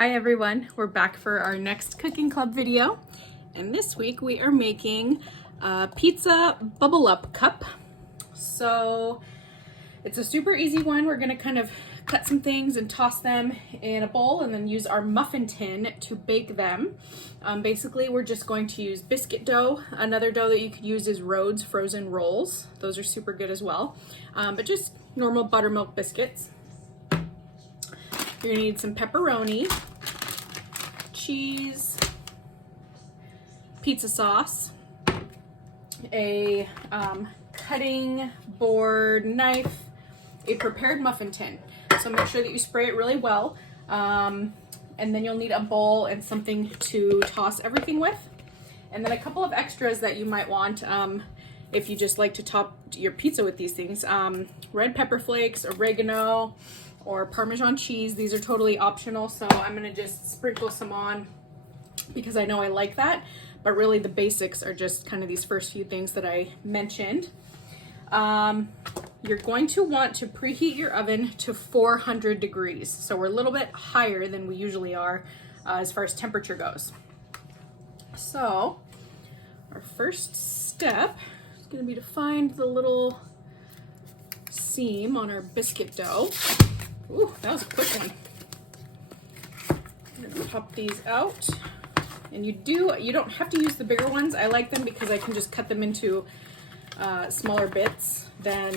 Hi everyone, we're back for our next cooking club video, and this week we are making a pizza bubble up cup. So it's a super easy one. We're gonna kind of cut some things and toss them in a bowl and then use our muffin tin to bake them. Basically we're just going to use biscuit dough. Another dough that you could use is Rhodes frozen rolls. Those are super good as well, but just normal buttermilk biscuits. You're gonna need some pepperoni, cheese, pizza sauce, a cutting board knife, a prepared muffin tin. So make sure that you spray it really well. And then you'll need a bowl and something to toss everything with. And then a couple of extras that you might want if you just like to top your pizza with these things. Red pepper flakes, oregano, or Parmesan cheese. These are totally optional, so I'm gonna just sprinkle some on because I know I like that, but really the basics are just kind of these first few things that I mentioned. You're going to want to preheat your oven to 400 degrees. So we're a little bit higher than we usually are as far as temperature goes. So our first step is gonna be to find the little seam on our biscuit dough. Ooh, that was a quick one. I'm gonna pop these out. And you don't have to use the bigger ones. I like them because I can just cut them into smaller bits than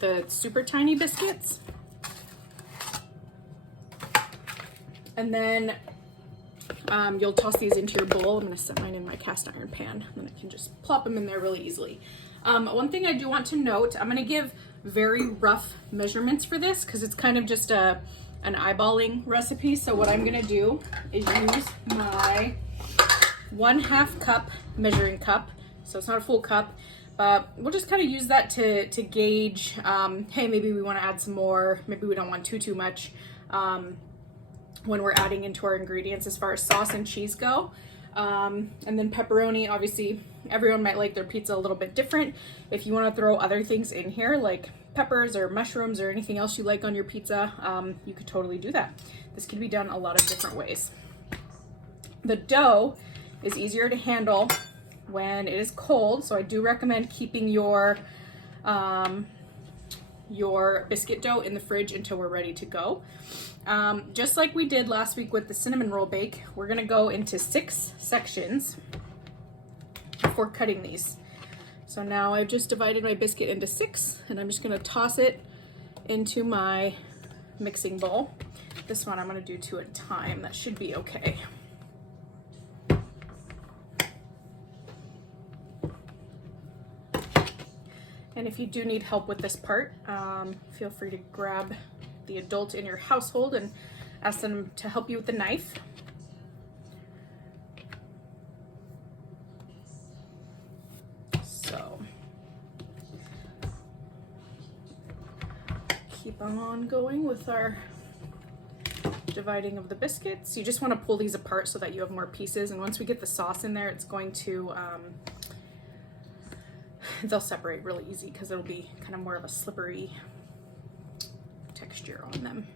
the super tiny biscuits. And then you'll toss these into your bowl. I'm gonna set mine in my cast iron pan, and then I can just plop them in there really easily. One thing I do want to note, I'm gonna give very rough measurements for this because it's kind of just an eyeballing recipe. So what I'm gonna do is use my 1/2 cup measuring cup. So it's not a full cup, but we'll just kind of use that to gauge, hey, maybe we want to add some more, maybe we don't want too much when we're adding into our ingredients as far as sauce and cheese go. And then pepperoni, obviously everyone might like their pizza a little bit different. If you want to throw other things in here like peppers or mushrooms or anything else you like on your pizza, you could totally do that. This can be done a lot of different ways. The dough is easier to handle when it is cold, so I do recommend keeping your biscuit dough in the fridge until we're ready to go. Just like we did last week with the cinnamon roll bake, we're gonna go into 6 sections for cutting these. So now I've just divided my biscuit into 6, and I'm just gonna toss it into my mixing bowl. This one I'm gonna do 2 at a time. That should be okay. And if you do need help with this part, feel free to grab the adult in your household and ask them to help you with the knife. So keep on going with our dividing of the biscuits. You just want to pull these apart so that you have more pieces, and once we get the sauce in there, it's going to they'll separate really easy because it'll be kind of more of a slippery texture on them.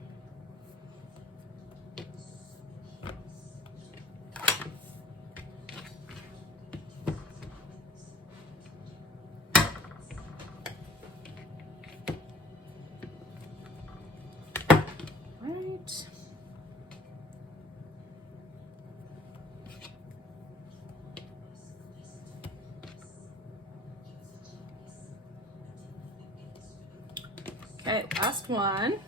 Right. Okay, last one.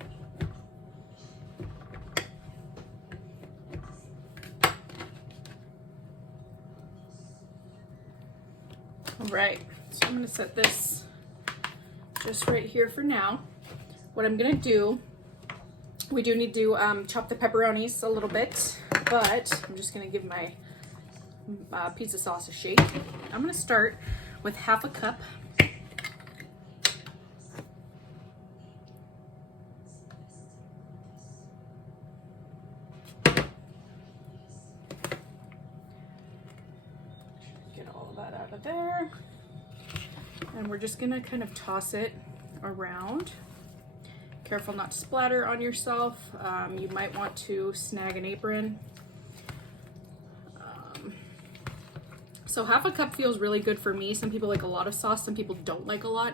All right, so I'm gonna set this just right here for now. What I'm gonna do, we do need to chop the pepperonis a little bit, but I'm just gonna give my pizza sauce a shake. I'm gonna start with 1/2 cup. Get all of that out of there. And we're just gonna kind of toss it around. Careful not to splatter on yourself. You might want to snag an apron. So half a cup feels really good for me. Some people like a lot of sauce, some people don't like a lot.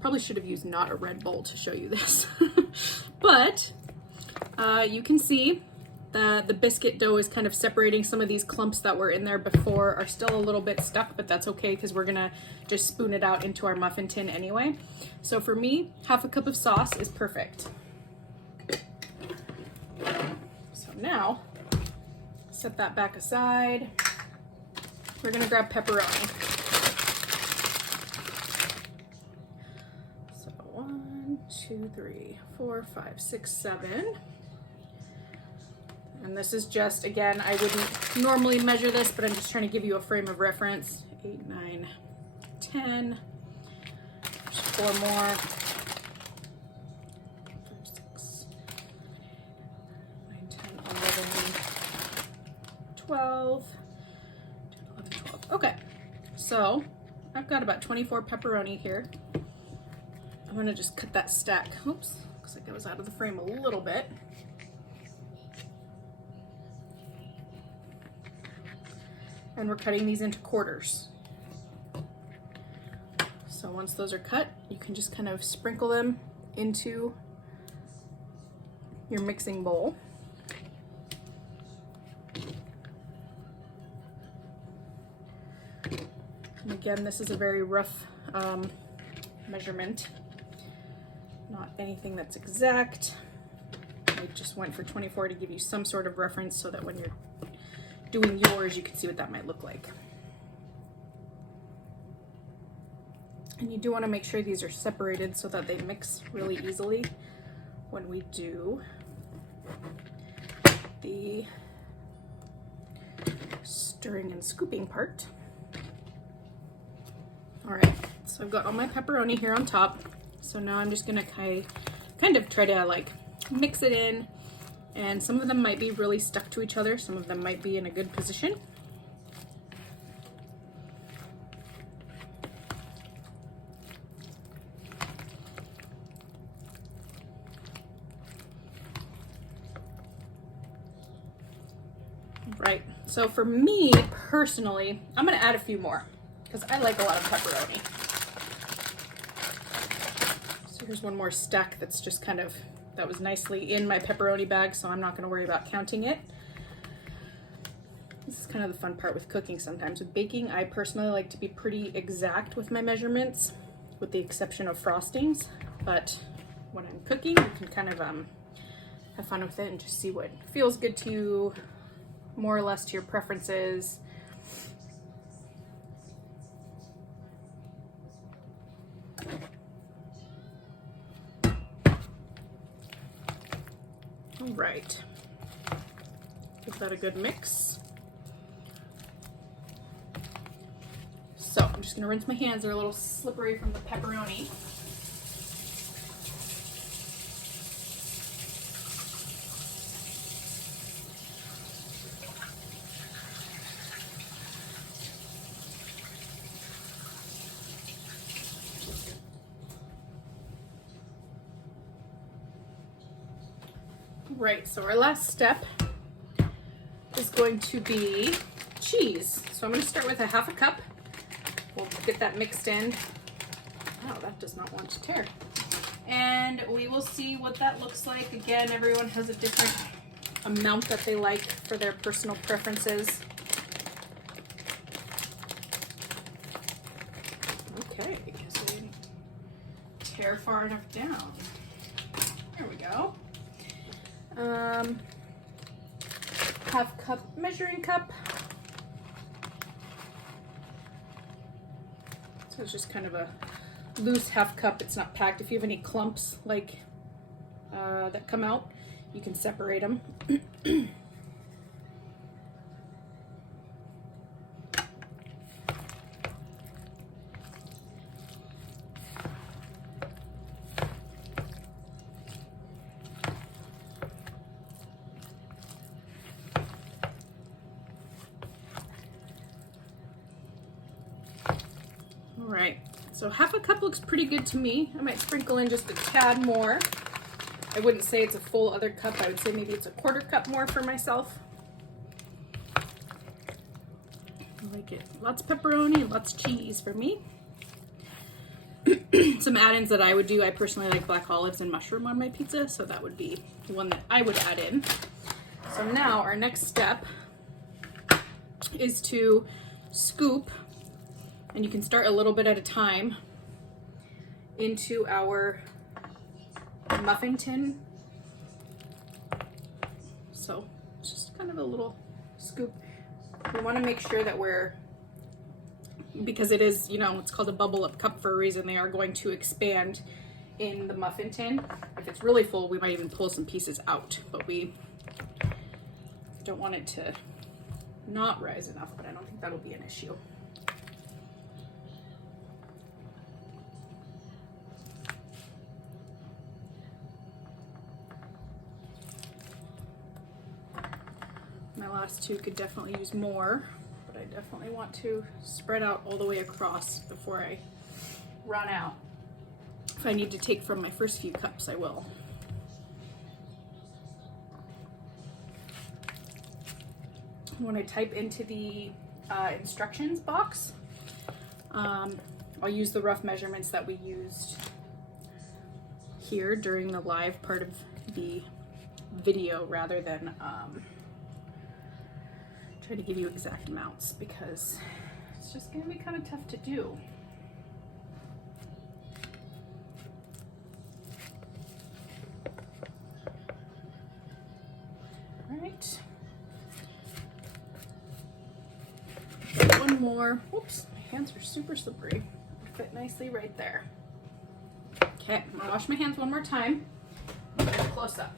Probably should have used not a red bowl to show you this. But you can see that the biscuit dough is kind of separating. Some of these clumps that were in there before are still a little bit stuck, but that's okay because we're gonna just spoon it out into our muffin tin anyway. So for me, half a cup of sauce is perfect. So now, set that back aside. We're gonna grab pepperoni. So 1, 2, 3, 4, 5, 6, 7. And this is just, again, I wouldn't normally measure this, but I'm just trying to give you a frame of reference. 8, 9, 10. There's 4 more. 5, 6, 9, 10, 11, 12. 11, 12. Okay, so I've got about 24 pepperoni here. I'm gonna just cut that stack. Oops, looks like I was out of the frame a little bit. And we're cutting these into quarters. So once those are cut, you can just kind of sprinkle them into your mixing bowl. And again, this is a very rough measurement, not anything that's exact. I just went for 24 to give you some sort of reference so that when you're doing yours, you can see what that might look like. And you do want to make sure these are separated so that they mix really easily when we do the stirring and scooping part. All right, so I've got all my pepperoni here on top. So now I'm just gonna kind of try to like mix it in. And some of them might be really stuck to each other. Some of them might be in a good position. Right, so for me personally, I'm gonna add a few more because I like a lot of pepperoni. So here's one more stack that's just kind of, that was nicely in my pepperoni bag, so I'm not gonna worry about counting it. This is kind of the fun part with cooking sometimes. With baking, I personally like to be pretty exact with my measurements, with the exception of frostings. But when I'm cooking, you can kind of have fun with it and just see what feels good to you, more or less to your preferences. All right, give that a good mix. So I'm just gonna rinse my hands. They're a little slippery from the pepperoni. Right, so our last step is going to be cheese. So I'm going to start with a half a cup. We'll get that mixed in. Oh, that does not want to tear. And we will see what that looks like. Again, everyone has a different amount that they like for their personal preferences. Okay, so we didn't tear far enough down. There we go. Half cup measuring cup. So it's just kind of a loose half cup. It's not packed. If you have any clumps like that come out, you can separate them. All right, so half a cup looks pretty good to me. I might sprinkle in just a tad more. I wouldn't say it's a full other cup. I would say maybe it's a 1/4 cup more for myself. I like it. Lots of pepperoni, lots of cheese for me. Some add-ins that I would do, I personally like black olives and mushroom on my pizza, so that would be one that I would add in. So now our next step is to scoop, and you can start a little bit at a time, into our muffin tin. So just kind of a little scoop. We want to make sure that because it is, you know, it's called a bubble up cup for a reason, they are going to expand in the muffin tin. If it's really full, we might even pull some pieces out, but we don't want it to not rise enough, but I don't think that'll be an issue. My last two could definitely use more, but I definitely want to spread out all the way across before I run out. If I need to take from my first few cups, I will. When I type into the instructions box, I'll use the rough measurements that we used here during the live part of the video, rather than try to give you exact amounts, because it's just going to be kind of tough to do. All right. One more. Whoops, my hands are super slippery. It'll fit nicely right there. Okay, I'm gonna wash my hands one more time. Close up.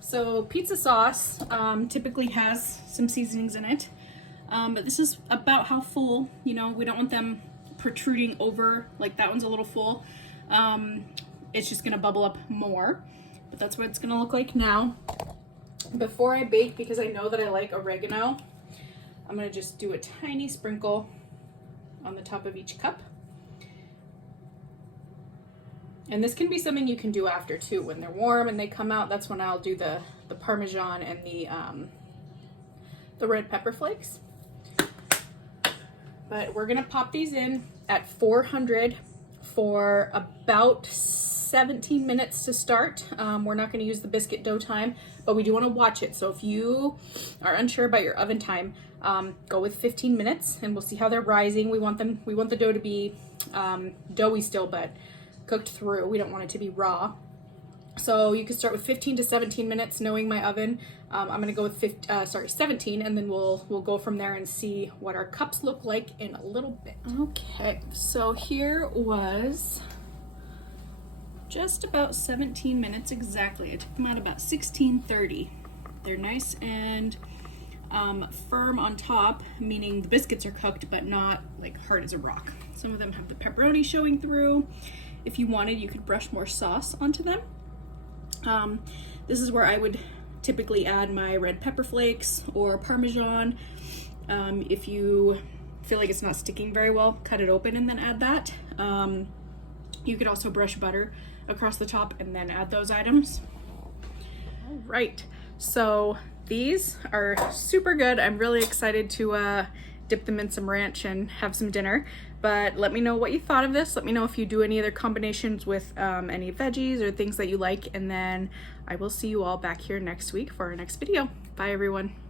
So pizza sauce typically has some seasonings in it, but this is about how full, you know, we don't want them protruding over, like that one's a little full. It's just gonna bubble up more, but that's what it's gonna look like now. Before I bake, because I know that I like oregano, I'm gonna just do a tiny sprinkle on the top of each cup. And this can be something you can do after too. When they're warm and they come out, that's when I'll do the parmesan and the red pepper flakes. But we're gonna pop these in at 400 for about 17 minutes to start. We're not gonna use the biscuit dough time, but we do wanna watch it. So if you are unsure about your oven time, go with 15 minutes and we'll see how they're rising. We want the dough to be doughy still, but cooked through. We don't want it to be raw. So you can start with 15 to 17 minutes, knowing my oven. I'm gonna go with 17, and then we'll go from there and see what our cups look like in a little bit. Okay, so here was just about 17 minutes exactly. I took them out about 16:30. They're nice and firm on top, meaning the biscuits are cooked, but not like hard as a rock. Some of them have the pepperoni showing through. If you wanted, you could brush more sauce onto them. This is where I would typically add my red pepper flakes or parmesan. If you feel like it's not sticking very well, cut it open and then add that. You could also brush butter across the top and then add those items. All right, so these are super good. I'm really excited to dip them in some ranch and have some dinner. But let me know what you thought of this. Let me know if you do any other combinations with any veggies or things that you like, and then I will see you all back here next week for our next video. Bye everyone.